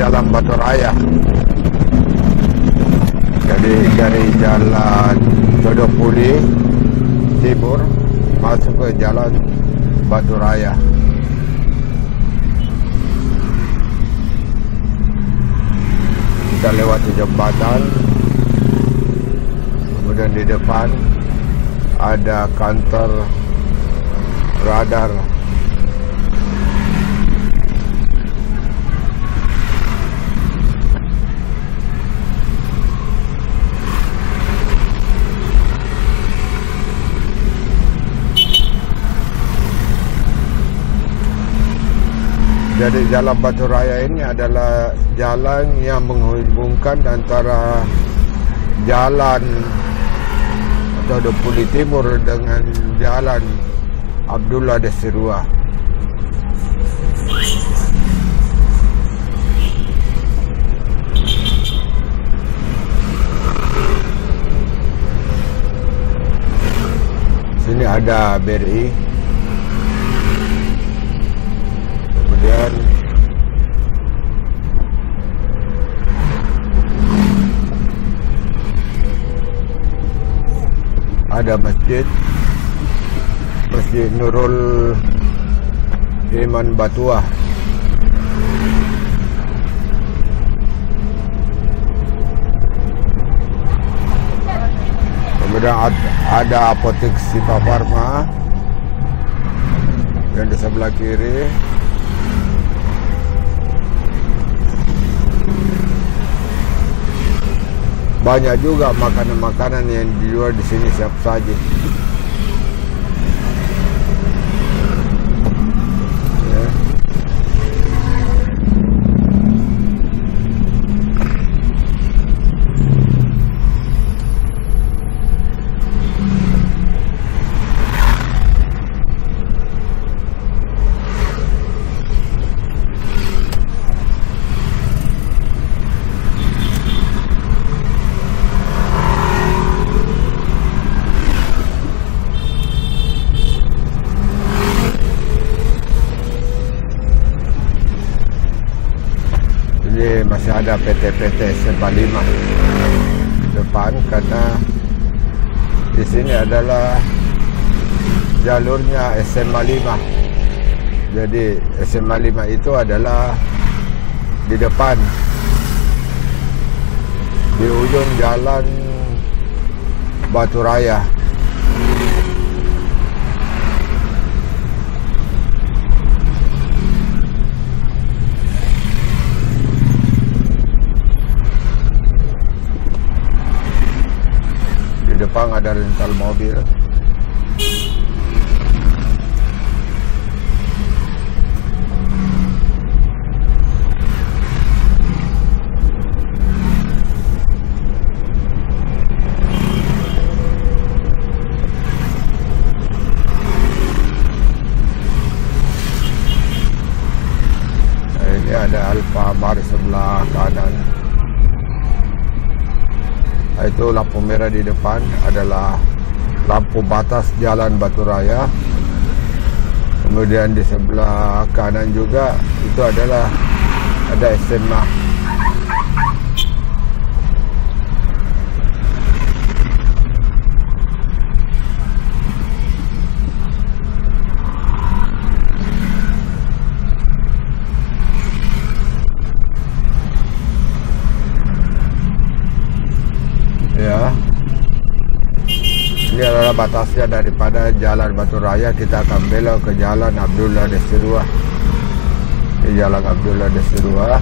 Jalan Batu Raya. Jadi dari Jalan Codopuli Timur masuk ke Jalan Batu Raya. Kita lewati jembatan. Kemudian di depan ada kantor radar. Jadi Jalan Batu Raya ini adalah jalan yang menghubungkan antara Jalan Codopuli Timur dengan Jalan Abdullah Desirua. Sini ada BRI. Kemudian ada Masjid Nurul Iman Batuah. Kemudian ada apotek Sipa Farma yang di sebelah kiri. Banyak juga makanan-makanan yang dijual di sini siap saji. Ya. Masih ada PT SMA 5 depan, karena di sini adalah jalurnya SMA 5. Jadi SMA 5 itu adalah di depan, di ujung Jalan Batu Raya. Depan ada rental mobil. Ini ada Alfamart sebelah kanan. Itu lampu merah di depan adalah lampu batas Jalan Batu Raya. Kemudian di sebelah kanan juga itu adalah ada SMA. Ya, ini adalah batasnya daripada Jalan Batu Raya. Kita akan belok ke Jalan Abdullah Desirua. Ini Jalan Abdullah Desirua.